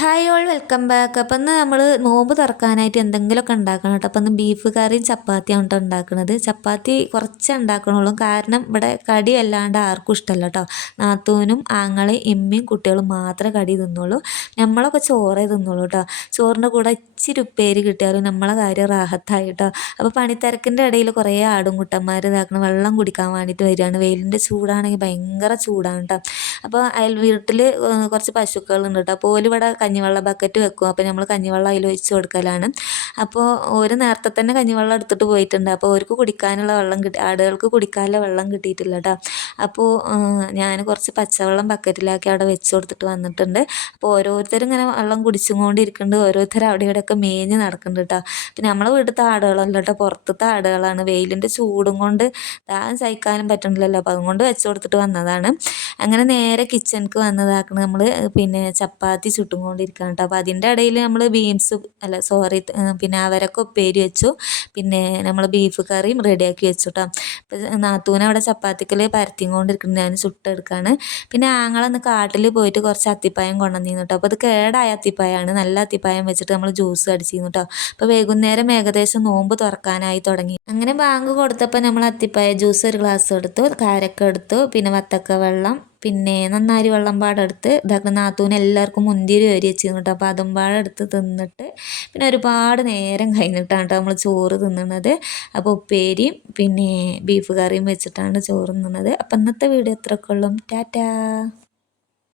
Hi all welcome back അപ്പം ഇന്ന് നമ്മൾ നോമ്പ് തുറക്കാനായിട്ട് എന്തെങ്കിലുമൊക്കെ ഉണ്ടാക്കണം കേട്ടോ. അപ്പം ഇന്ന് ബീഫ് കറിയും ചപ്പാത്തിയാണ് കേട്ടോ ഉണ്ടാക്കുന്നത് ചപ്പാത്തി കുറച്ച് ഉണ്ടാക്കണുള്ളൂ. കാരണം ഇവിടെ കടി അല്ലാണ്ട് ആർക്കും ഇഷ്ടമല്ല കേട്ടോ. നാത്തൂനും ആങ്ങളെയും എമ്മയും കുട്ടികളും മാത്രമേ കടി തിന്നുള്ളൂ. നമ്മളൊക്കെ ചോറേ തിന്നുള്ളൂ കേട്ടോ. ചോറിന്റെ കൂടെ ഇച്ചിരി ഉപ്പേരി കിട്ടിയാലും നമ്മളെ കാര്യം റാഹത്തായി കേട്ടോ. അപ്പോൾ പണിത്തിരക്കിന്റെ ഇടയിൽ കുറേ ആടും കുട്ടന്മാർ ഇതാക്കണം വെള്ളം കുടിക്കാൻ വേണ്ടിയിട്ട് വരികയാണ്. വെയിലിന്റെ ചൂടാണെങ്കിൽ ഭയങ്കര ചൂടാണ് കേട്ടോ. അപ്പോൾ അയൽ വീട്ടിൽ കുറച്ച് പശുക്കളുണ്ട് കേട്ടോ അപ്പോൾ ഇവിടെ കഞ്ഞിവെള്ള ബക്കറ്റ് വെക്കും. അപ്പോൾ നമ്മൾ കഞ്ഞിവെള്ളം അതിൽ ഒഴിച്ച് കൊടുക്കലാണ്. അപ്പോൾ ഒരു നേരത്തെ തന്നെ കഞ്ഞിവെള്ളം എടുത്തിട്ട് പോയിട്ടുണ്ട്. അപ്പോൾ അവർക്ക് കുടിക്കാനുള്ള വെള്ളം കിട്ടി ആടുകൾക്ക് കുടിക്കാനുള്ള വെള്ളം കിട്ടിയിട്ടില്ല കേട്ടോ അപ്പോൾ ഞാൻ കുറച്ച് പച്ചവെള്ളം ബക്കറ്റിലാക്കി അവിടെ വെച്ച് കൊടുത്തിട്ട് വന്നിട്ടുണ്ട്. അപ്പോൾ ഓരോരുത്തരും ഇങ്ങനെ വെള്ളം കുടിച്ചും കൊണ്ടിരിക്കുന്നുണ്ട് ഓരോരുത്തർ അവിടെ ഇവിടെയൊക്കെ മേഞ്ഞ് നടക്കുന്നുണ്ട് കേട്ടോ പിന്നെ നമ്മളെ വീട്ടിലത്തെ ആടുകളല്ല കേട്ടോ പുറത്തത്തെ ആടുകളാണ്. വെയിലിന്റെ ചൂടും കൊണ്ട് ദാഹം സഹിക്കാനും പറ്റുന്നില്ലല്ലോ. അപ്പോൾ അതുകൊണ്ട് വെച്ച് കൊടുത്തിട്ട് വന്നതാണ്. അങ്ങനെ നേരെ കിച്ചണിക്ക് വന്നതാക്കണം നമ്മൾ പിന്നെ ചപ്പാത്തി ചുട്ടും കൊണ്ടിരിക്കുകയാണ് കേട്ടോ അപ്പോൾ അതിന്റെ ഇടയിൽ നമ്മൾ ബീൻസ് അല്ല സോറി പിന്നെ അവരൊക്കെ ഉപ്പേരി വെച്ചു. പിന്നെ നമ്മൾ ബീഫ് കറിയും റെഡിയാക്കി വെച്ചു കേട്ടോ അപ്പം നാത്തൂനെ അവിടെ ചപ്പാത്തിക്കൽ പരത്തിയും കൊണ്ടിരിക്കുന്നത് ഞാൻ ചുട്ടെടുക്കുകയാണ് പിന്നെ ആങ്ങളൊന്ന് കാട്ടിൽ പോയിട്ട് കുറച്ച് അത്തിപ്പായം കൊണ്ടുവന്നിരുന്നു കേട്ടോ അപ്പോൾ അത് കേടായ അത്തിപ്പായമാണ് നല്ല അത്തിപ്പായം വെച്ചിട്ട് നമ്മൾ ജ്യൂസ് അടിച്ചിരുന്നു കേട്ടോ അപ്പോൾ വൈകുന്നേരം ഏകദേശം നോമ്പ് തുറക്കാനായി തുടങ്ങി. അങ്ങനെ ബാങ്ക് കൊടുത്തപ്പോൾ നമ്മൾ അത്തിപ്പായ ജ്യൂസ് ഒരു ഗ്ലാസ് എടുത്തു കാരക്ക എടുത്തു പിന്നെ വത്തക്ക വെള്ളം പിന്നെ നന്നാരി വെള്ളം പാടെടുത്ത് ഇതാക്കുന്ന നാത്തൂന് എല്ലാവർക്കും മുന്തിരി വരി വെച്ചിരുന്നു കേട്ടോ അപ്പോൾ അതും പാടെടുത്ത് തിന്നിട്ട് പിന്നെ ഒരുപാട് നേരം കഴിഞ്ഞിട്ടാണ് കേട്ടോ നമ്മൾ ചോറ് തിന്നുന്നത് അപ്പോൾ ഉപ്പേരിയും പിന്നെ ബീഫ് കറിയും വെച്ചിട്ടാണ് ചോറ് തിന്നുന്നത് അപ്പം ഇന്നത്തെ വീഡിയോ എത്രക്കുള്ളും ടാറ്റാ.